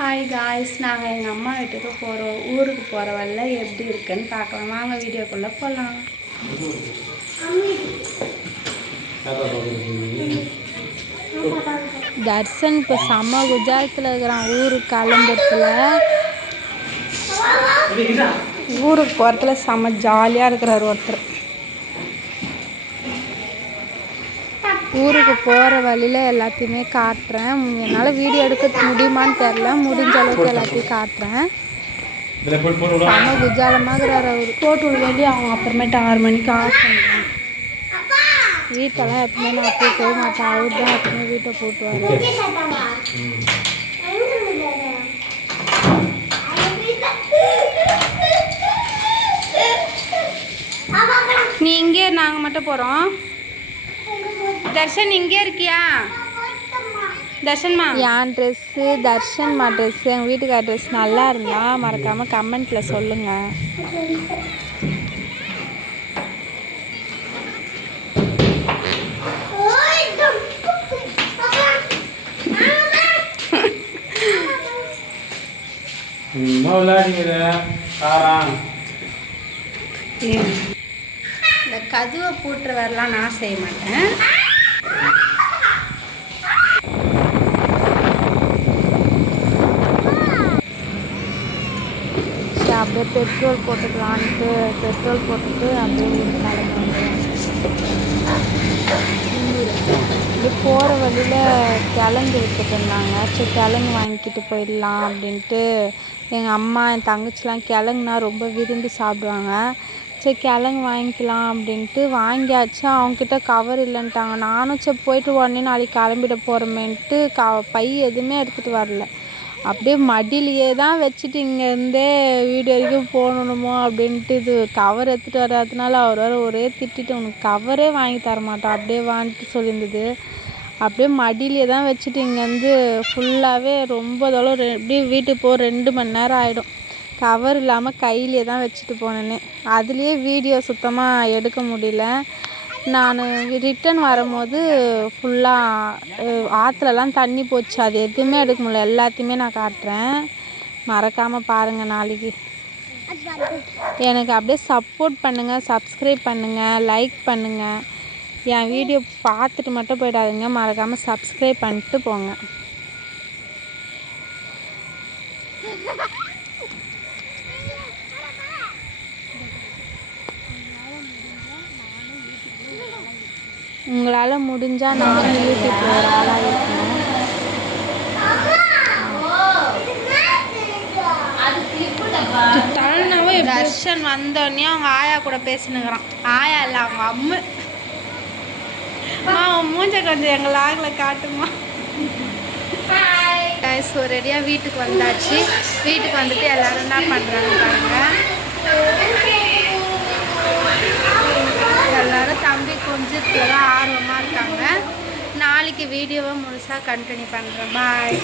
Hi guys, நாங்கள் எங்கள் அம்மா வீட்டுக்கு போகிறோம். ஊருக்கு போகிற வழில எப்படி இருக்குன்னு பார்க்கலாம். வாங்க வீடியோக்குள்ளே போகலாம். தர்ஷன் இப்போ செம்ம குஜராத்தில் இருக்கிறான். ஊருக்கு கிளம்புறதுல ஊருக்கு போகிறதுல செம்ம ஜாலியாக இருக்கிறார் ஒருத்தர். ஊருக்கு போகிற வழியில் எல்லாத்தையுமே காட்டுறேன். என்னால் வீடியோ எடுக்க முடியுமான்னு தெரில, முடிஞ்ச அளவுக்கு எல்லாத்தையும் காட்டுறேன். செம்ம குஜாலமாகறார் அவர். போட்டு விட வேண்டி அவங்க அப்புறமேட்டு 6 மணிக்கு ஆஃப் பண்ணுறேன். வீட்டெல்லாம் எப்பவுமே நான் போட்டவே மாட்டேன், அவர் தான் எப்பவுமே வீட்டை போட்டுவார். நீ இங்கே, நாங்கள் மட்டும் போகிறோம். தர்ஷன் இங்கே இருக்கியா? தர்ஷன்மா, என் ட்ரெஸ்ஸு தர்ஷன்மா ட்ரெஸ்ஸு எங்கள் வீட்டுக்கார ட்ரெஸ் நல்லா இருந்தா மறக்காமல் கமெண்ட்டில் சொல்லுங்கள். இந்த கதவை பூட்டுற வரலாம் நான் செய்ய மாட்டேன். அப்படியே பெட்ரோல் போட்டுக்கலான்ட்டு பெட்ரோல் போட்டுட்டு அப்படியே ஊருக்கு கிளம்புறேன். இப்படி போகிற வழியில் கிழங்கு விற்றுட்டு இருந்தாங்க. சரி கிழங்கு வாங்கிக்கிட்டு போயிடலாம் அப்படின்ட்டு எங்கள் அம்மா என் தங்கச்சிலாம் கிழங்குனா ரொம்ப விரும்பி சாப்பிடுவாங்க. சரி கிழங்கு வாங்கிக்கலாம் அப்படின்ட்டு வாங்கியாச்சு. அவங்கக்கிட்ட கவர் இல்லைன்ட்டாங்க. நானும் சரி போயிட்டு உடனே நாளைக்கு கிளம்பிட போகிறோமேன்ட்டு பை எதுவுமே எடுத்துகிட்டு வரல. அப்படியே மடியிலையே தான் வச்சுட்டு இங்கேருந்தே வீடு வரைக்கும் போகணுமோ அப்படின்ட்டு இது கவர் எடுத்துகிட்டு வராதுனால அவர் வேறு ஒரே திட்டிட்டு உனக்கு கவரே வாங்கி தர மாட்டோம் அப்படியே வாங்கிட்டு சொல்லியிருந்தது. அப்படியே மடியிலே தான் வச்சுட்டு இங்கேருந்து ஃபுல்லாகவே ரொம்ப தொலைவு அப்படியே வீட்டுக்கு போக 2 மணி நேரம் ஆகிடும். கவர் இல்லாமல் கையிலே தான் வச்சுட்டு போனேன்னே. அதுலேயே வீடியோ சுத்தமாக எடுக்க முடியல. நான் ரிட்டன் வரும்போது ஃபுல்லாக ஆற்றுலலாம் தண்ணி போச்சு, அது எதுவுமே எடுக்க முடியல. எல்லாத்தையுமே நான் காட்டுறேன், மறக்காமல் பாருங்கள் நாளைக்கு. எனக்கு அப்படியே சப்போர்ட் பண்ணுங்கள், சப்ஸ்கிரைப் பண்ணுங்கள், லைக் பண்ணுங்கள். என் வீடியோ பார்த்துட்டு மட்டும் போயிடாதுங்க, மறக்காமல் சப்ஸ்கிரைப் பண்ணிட்டு போங்க. உங்களால் முடிஞ்சால் நானும் யூடியூப் ஒரு ஆளாக இருக்கணும். தர்ஷன் வந்தோடனே அவங்க ஆயா கூட பேசினுக்கிறான். ஆயா இல்லை, அவங்க அம்மா. அவன் மூஞ்ச கொஞ்சம் எங்கள் லாகில் காட்டுமா. ஸோ ரெடியாக வீட்டுக்கு வந்தாச்சு. வீட்டுக்கு வந்துட்டு எல்லோரும் என்ன பண்ணுறாங்க பாருங்கள். எல்லோரும் தம்பி கொஞ்சத்துல தான் ஆர்வமாக இருக்காங்க. நாளைக்கு வீடியோவை முழுசாக கண்டினியூ பண்ணுறேன். பாய்.